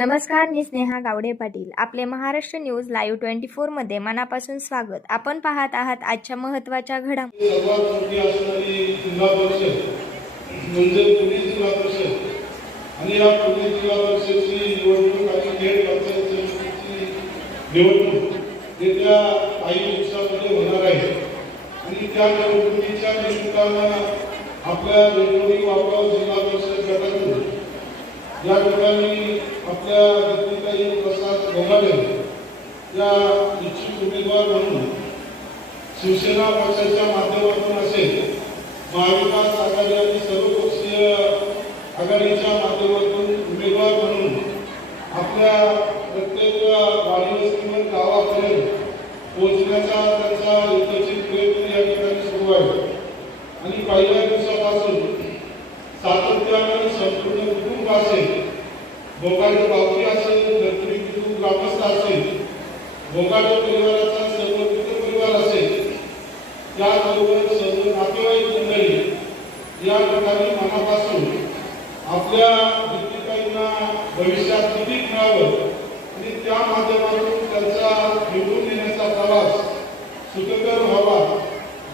नमस्कार मी स्नेहा गावडे पाटील आपले Maharashtra news live twenty फोरमध्ये मनापासून स्वागत आपण पाहत आहात आजच्या महत्त्वाच्या घडा म्हणजे पुणे जिल्हा परिषद आणि या पुणे जिल्हा परिषदची निवडणूक आणि थेट पंचायत समितीची निवडणूक येत्या काही दिवसामध्ये होणार आहे आणि त्या निवडणुकीच्या निमित्तानं आपल्या निवडणूक वापर जिल्हा परिषद गटातून या ठिकाणी आपल्या व्यक्तिताई प्रसाद गोगाडे या इच्छुक उमेदवार म्हणून शिवसेना पक्षाच्या माध्यमातून असेल महाविकास आघाडी आणि सर्वपक्षीय आघाडीच्या माध्यमातून उमेदवार म्हणून आपल्या प्रत्येक वाडी वस्तीवर गावापर्यंत पोहोचण्याचा त्यांचा एकत्रित प्रयत्न या ठिकाणी सुरू आहे. आणि पहिल्या दिवसापासून सातत्य बोगाडे बावकी असेल दत्तरी पितू ग्रामस्थ असेल बोगाडे परिवाराचा सर्व मित्र परिवार असेल त्याबरोबर सर्व नातेवाईक मंडळी या ठिकाणी मनापासून आपल्या व्यक्तिकांना भविष्यात किती मिळावं आणि त्या माध्यमातून त्यांचा निवडून येण्याचा प्रवास सुखकर व्हावा.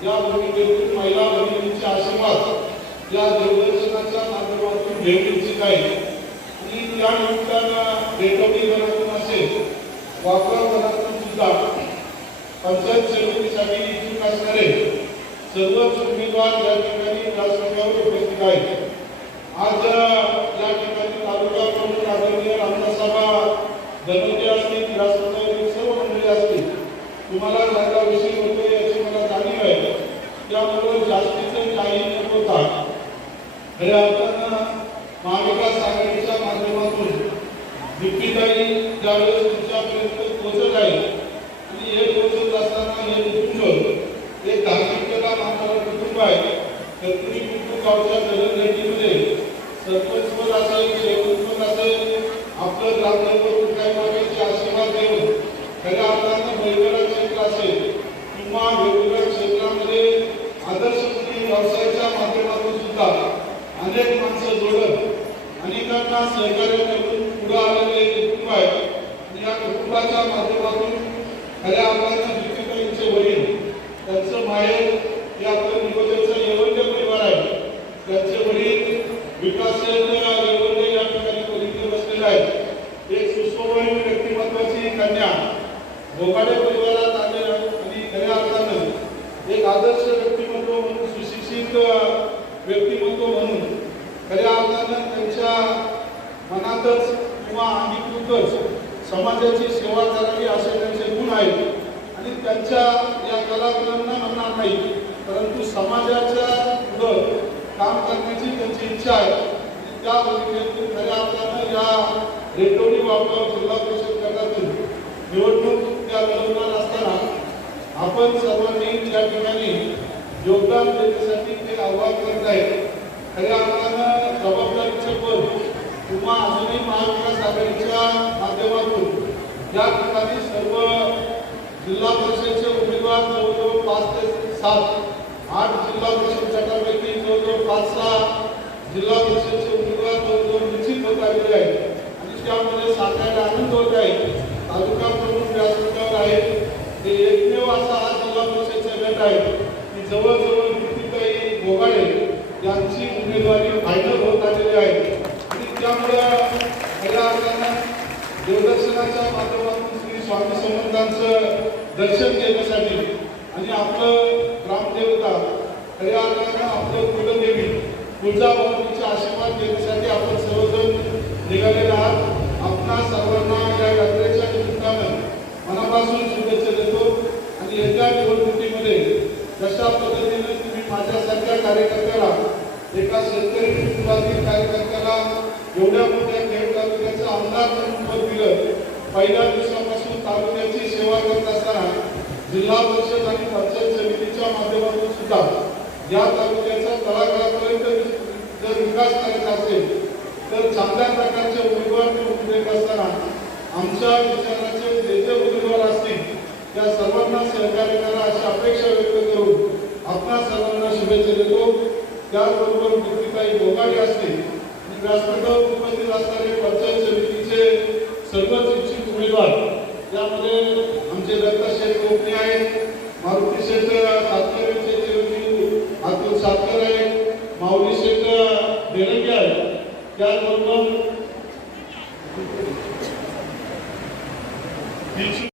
या भूमिकेतून महिला भगिनींचे आशीर्वाद या दूरदर्शनाच्या माध्यमातून घेऊन इच्छित आहे. निमित्तानं रेटोबी घरातून असेल वापरा घरातून सुद्धा पंचायत समितीसाठी इच्छुक असणारे सर्वच उमेदवार या ठिकाणी व्यासपीठावर उपस्थित आहेत. आज या ठिकाणी तालुका प्रमुख आदरणीय रामदासाबा धनोते असतील व्यासपीठावरील सर्व मंडळी असतील तुम्हाला जागा विषय होतो याची मला जाणीव आहे. त्यामुळे जास्तीचं काही न होता खऱ्या अर्थानं महाविकास दीपिकाई ज्यावेळेस तुमच्यापर्यंत पोहोचत आहे आणि हे पोहोचत असताना हे कुटुंब एक धार्मिकतेला मानणारं कुटुंब आहे. तर तुम्ही कुटुंब गावच्या जलदगतीमध्ये सरपंच पद असेल शेवट पद असेल आपलं ग्रामदैवत काय मागायचे आशीर्वाद देऊन. खऱ्या अर्थानं बैलगाडा क्षेत्र असेल किंवा वेगवेगळ्या क्षेत्रामध्ये आदर्शपणे व्यवसायाच्या माध्यमातून सुद्धा अनेक माणसं जोडत अनेकांना सहकार्य करून पुढे आलेले एक कुटुंब आहे आणि या कुटुंबाच्या माध्यमातून खऱ्या अर्थानं दीपिकाईंचे वडील त्यांचं माहेर हे आपलं नियोजनचं येवंडे परिवार आहे. त्यांचे वडील विकास येवंडे या ठिकाणी परिचय बसलेले आहेत. एक सुस्वभावी व्यक्तिमत्वाची कन्या भोगाडे परिवारात आले आणि खऱ्या अर्थानं एक आदर्श व्यक्तिमत्व म्हणून सुशिक्षित व्यक्तिमत्व म्हणून खऱ्या अर्थानं त्यांच्या मनातच किंवा अंगीकृतच समाजाची सेवा करावी असे त्यांचे गुण आहेत. आणि त्यांच्या या कलाकारांना म्हणणार नाही. परंतु समाजाच्या पुढं काम करण्याची त्यांची इच्छा आहे. त्या भूमिकेतून खऱ्या अर्थानं या रेटोडी वापर जिल्हा परिषद गटातून निवडणूक त्या लढवणार असताना आपण सर्वांनी त्या ठिकाणी योगदान देण्यासाठी ते आव्हान करत आहेत खऱ्या अर्थानं जबाबदारीचं पद किंवा अजूनही महाविकास आघाडी या ठिकाणी सर्व जिल्हा परिषदचे उमेदवार जवळजवळ पाच ते सात आठ जिल्हा परिषद गटापैकी जवळजवळ पाच सहा जिल्हा परिषदचे उमेदवार जवळजवळ निश्चित होत आलेले आहेत. आणि त्यामध्ये सांगायला आनंद होत आहे तालुका प्रमुख व्यासपीठावर आहे. ते एकमेव असा हा जिल्हा परिषदचा गट आहे की जवळजवळ कितीतरी गोगाडे यांची उमेदवारी फायनल होत आलेली आहे. आणि त्यामुळे खऱ्या अर्थानं दूरदर्शनाच्या माध्यमातून श्री स्वामी समर्थांचं दर्शन घेण्यासाठी आणि आपलं ग्रामदेवता खऱ्या अर्थानं आपलं कुलदेवी तुळजाभवानीचे आशीर्वाद घेण्यासाठी आपण सर्वजण निघालेले आहात. आपणा सर्वांना या यात्रेच्या निमित्तानं मनापासून शुभेच्छा देतो आणि येत्या निवडणुकीमध्ये कशा पद्धतीने तुम्ही माझ्यासारख्या कार्यकर्त्याला एका शेतकरी कुटुंबातील कार्यकर्त्याला एवढ्या मोठ्या खेड तालुक्याचा आमदार म्हणून पद दिलं पहिल्या दिवसापासून तालुक्याची सेवा करत असताना जिल्हा परिषद आणि पंचायत समितीच्या माध्यमातून सुद्धा या तालुक्याचा तळागाळापर्यंत जर विकास करायचा असेल तर चांगल्या प्रकारचे उमेदवार निवडून देत असताना आमच्या विचाराचे जे जे उमेदवार असतील त्या सर्वांना सहकार्य करा अशी अपेक्षा व्यक्त करून आपणा सर्वांना शुभेच्छा देतो. त्याचबरोबर काही बोगाडी असतील व्यासपीठावर उपस्थित असणारे पंचायत समितीचे सर्वच इच्छुक उमेदवार यामध्ये आमचे दत्ता शेठ कोपणे आहेत मारुती शेठ सातकर